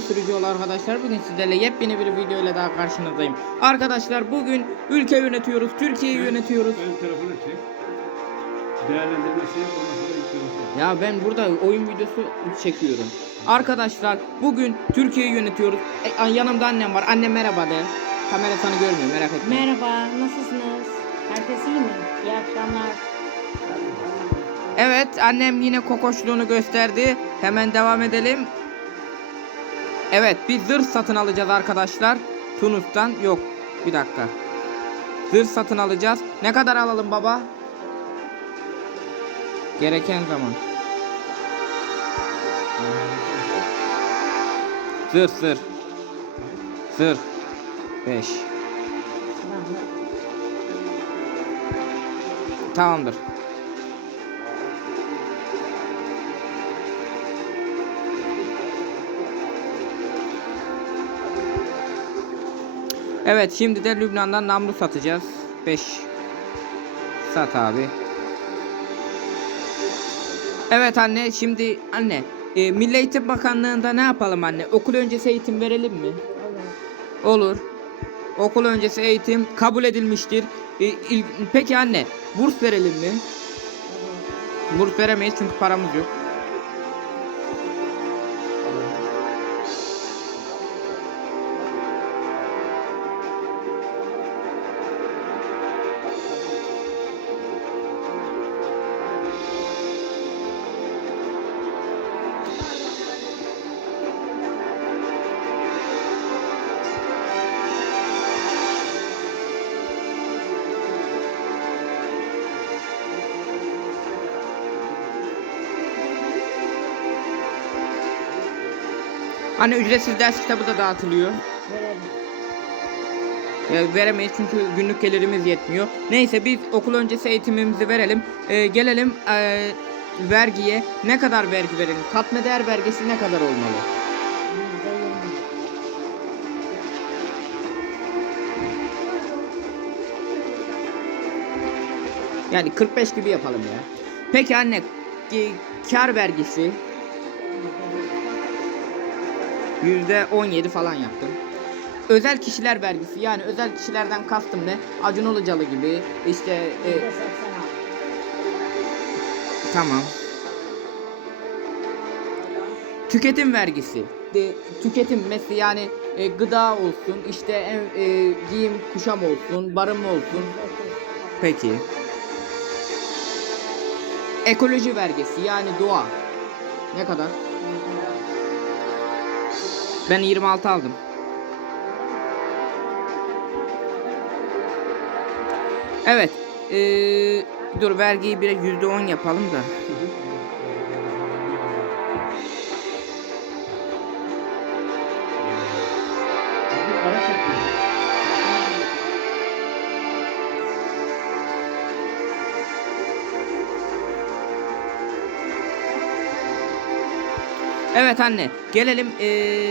Sürücü arkadaşlar bugün sizlerle yepyeni bir video ile daha karşınızdayım. Arkadaşlar bugün ülke yönetiyoruz, Türkiye'yi yönetiyoruz. Ön tarafını çek. Değerlendirmesi yüklemesi. Ya ben burada oyun videosu çekiyorum. Arkadaşlar bugün Türkiye'yi yönetiyoruz. E, yanımda annem var. Annem merhaba de. Kamera sana görmüyor merak etme. Merhaba, nasılsınız? Herkes iyi mi? İyi akşamlar. Evet annem yine kokoşluğunu gösterdi. Hemen devam edelim. Evet bir zırh satın alacağız arkadaşlar. Tunus'tan yok. Bir dakika. Zırh satın alacağız. Ne kadar alalım baba? Gereken zaman. Zırh zırh. Zırh. 5. Tamamdır. Evet şimdi de Lübnan'dan namlu satacağız. 5 Sat abi. Evet anne şimdi anne e, Milli Eğitim Bakanlığı'nda ne yapalım anne? Okul öncesi eğitim verelim mi? Olur. Okul öncesi eğitim kabul edilmiştir. E, il- peki anne burs verelim mi? Burs veremeyiz çünkü paramız yok. Anne ücretsiz ders kitabı da dağıtılıyor. Verelim. Ya veremeyiz çünkü günlük gelirimiz yetmiyor. Neyse biz okul öncesi eğitimimizi verelim. Ee, gelelim ee, vergiye. Ne kadar vergi verelim? Katma değer vergisi ne kadar olmalı? Yani 45 gibi yapalım ya. Peki anne e, kar vergisi 17 falan yaptım. Özel kişiler vergisi yani özel kişilerden kastım ne? Acun Ilıcalı gibi işte e. Tamam. Tüketim vergisi. De, tüketim mesela yani e, gıda olsun, işte ev- e, giyim, kuşam olsun, barınma olsun. Peki. Ekoloji vergisi yani doğa. Ne kadar? Ben 26 aldım. Evet. Ee, dur vergiyi bir yüzde on yapalım da. Evet anne gelelim eee,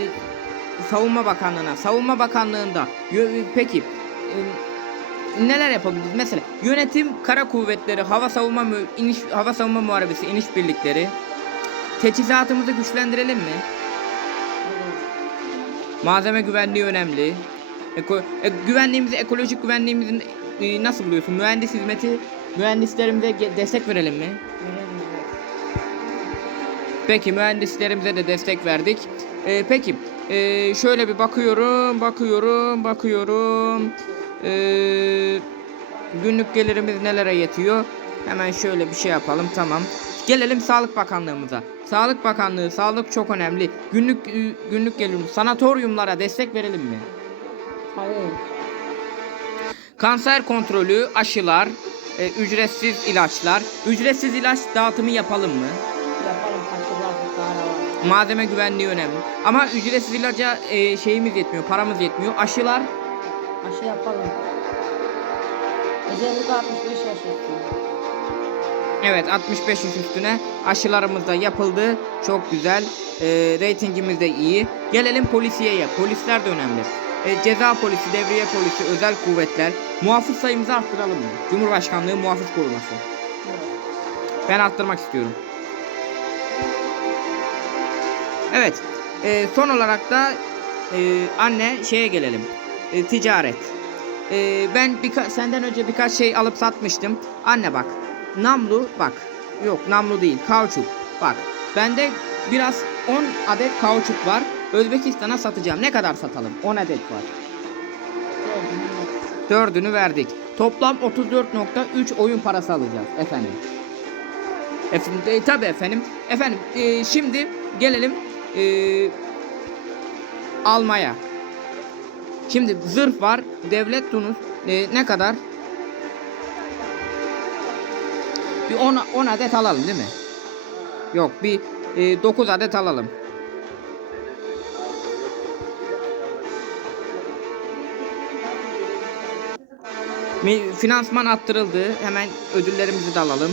Savunma Bakanlığı'na. Savunma Bakanlığı'nda peki eee, neler yapabiliriz? Mesela yönetim kara kuvvetleri, hava savunma iniş hava savunma muharebesi, iniş birlikleri. Teçhizatımızı güçlendirelim mi? Malzeme güvenliği önemli. Eko, e, güvenliğimizi, ekolojik güvenliğimizin e, nasıl buluyorsun? Mühendis hizmeti, mühendislerimize destek verelim mi? Evet. Peki mühendislerimize de destek verdik. Ee, peki ee, şöyle bir bakıyorum, bakıyorum, bakıyorum. Ee, günlük gelirimiz nelere yetiyor? Hemen şöyle bir şey yapalım, tamam. Gelelim Sağlık Bakanlığımıza. Sağlık Bakanlığı, sağlık çok önemli. Günlük ü, günlük gelirimiz, sanatoryumlara destek verelim mi? Hayır. Kanser kontrolü, aşılar, e, ücretsiz ilaçlar, ücretsiz ilaç dağıtımı yapalım mı? Malzeme güvenliği önemli. Ama ücretsiz ilaca e, şeyimiz yetmiyor, paramız yetmiyor. Aşılar Aşı yapalım. Özellikle 65 yaş üstü. evet 65 yaş üstüne aşılarımız da yapıldı. Çok güzel. E, reytingimiz de iyi. Gelelim polisiyeye. Polisler de önemli. E, ceza polisi, devriye polisi, özel kuvvetler. Muhafız sayımızı arttıralım mı? Cumhurbaşkanlığı muhafız koruması. Ben arttırmak istiyorum. Evet. e, son olarak da e, anne şeye gelelim. E, ticaret. E, ben birka- senden önce birkaç şey alıp satmıştım. Anne bak. Namlu bak. Yok namlu değil. Kauçuk. Bak. Bende biraz 10 adet kauçuk var. Özbekistan'a satacağım. Ne kadar satalım? 10 adet var. Dördünü verdik. Toplam 34.3 oyun parası alacağız efendim. Efendim e, tabii efendim. Efendim e, şimdi gelelim e, almaya. Şimdi zırh var. Devlet Tunus e, ne kadar? Bir 10 10 adet alalım değil mi? Yok bir e, 9 adet alalım. Finansman attırıldı. Hemen ödüllerimizi de alalım.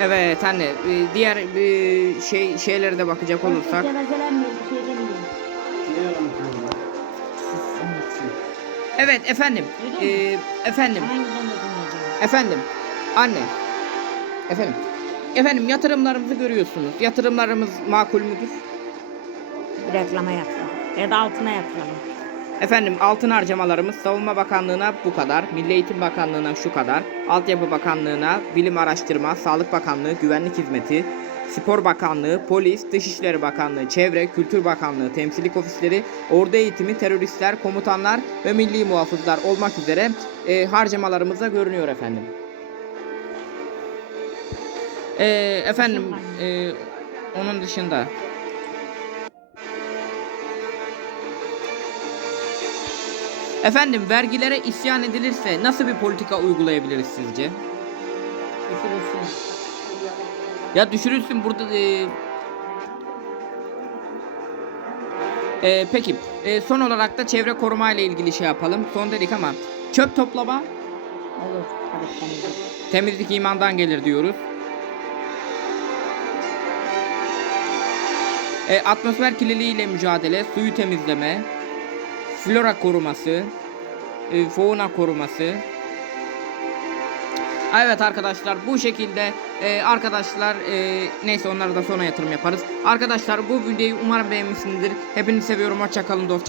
Evet anne e, diğer e, şey şeylere de bakacak olursak. Bir şey. Evet efendim. E, efendim. Efendim. Anne. Efendim. Efendim yatırımlarımızı görüyorsunuz. Yatırımlarımız makul müdür? Bir reklama yatıralım. Ya da altına yatıralım. Efendim altın harcamalarımız Savunma Bakanlığı'na bu kadar, Milli Eğitim Bakanlığı'na şu kadar, Altyapı Bakanlığı'na Bilim Araştırma, Sağlık Bakanlığı, Güvenlik Hizmeti, Spor Bakanlığı, Polis, Dışişleri Bakanlığı, Çevre, Kültür Bakanlığı, Temsillik Ofisleri, Ordu Eğitimi, Teröristler, Komutanlar ve Milli Muhafızlar olmak üzere e, harcamalarımızda görünüyor efendim. E, efendim e, onun dışında Efendim vergilere isyan edilirse nasıl bir politika uygulayabiliriz sizce? Düşürülsün. Ya düşürülsün burada e, e, peki e, son olarak da çevre koruma ile ilgili şey yapalım. Son dedik ama çöp toplama Olur. Tabii temizlik. temizlik imandan gelir diyoruz. E, atmosfer kirliliği ile mücadele, suyu temizleme, flora koruması, e, fauna koruması. Evet arkadaşlar bu şekilde e, arkadaşlar e, neyse onları da sonra yatırım yaparız. Arkadaşlar bu videoyu umarım beğenmişsinizdir. Hepinizi seviyorum. Hoşça kalın. Dostça